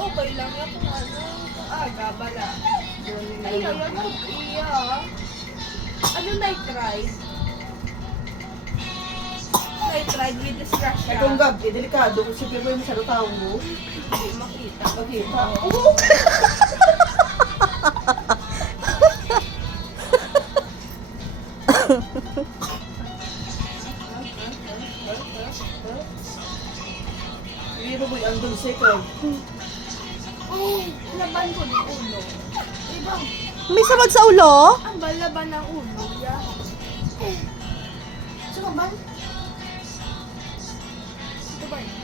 Okay lang yan kung ano, kung aga, bala. Ay, ayan, iya. Ano night ride? Night ride with distraction. Itong gabi, delikado. Kung siyempre mo yung masyado tao mo. Hindi makita. Makita. Oo. Hindi mo yung andun second. Oh, laban ko ng ulo. Diba? May sabad sa ulo? Ang balaban ng ulo, yan. Saan ba? Ito ba yun?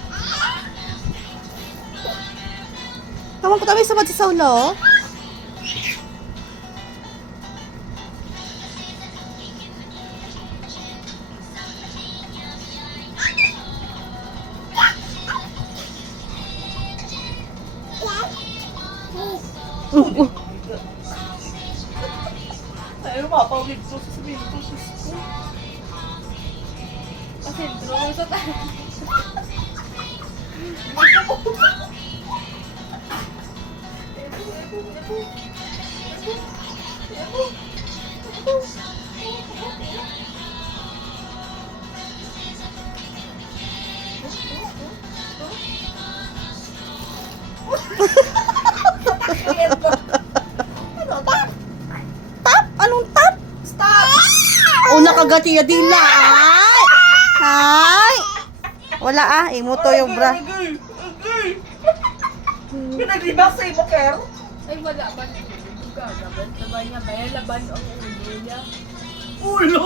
Tawang ko tayo may sabad sa ulo? Ay, mapawid ko. Sasabihin ko. Kasi drone sa tayo. Tap? Anong tap? Stop! O nakagati ya dila ay! Ay! Wala ah, imo to yung bra. Pinaglibas sa imo, Ker? Ay, wala ba? Gagabat na ba niya? May laban ang ulo niya. Ulo!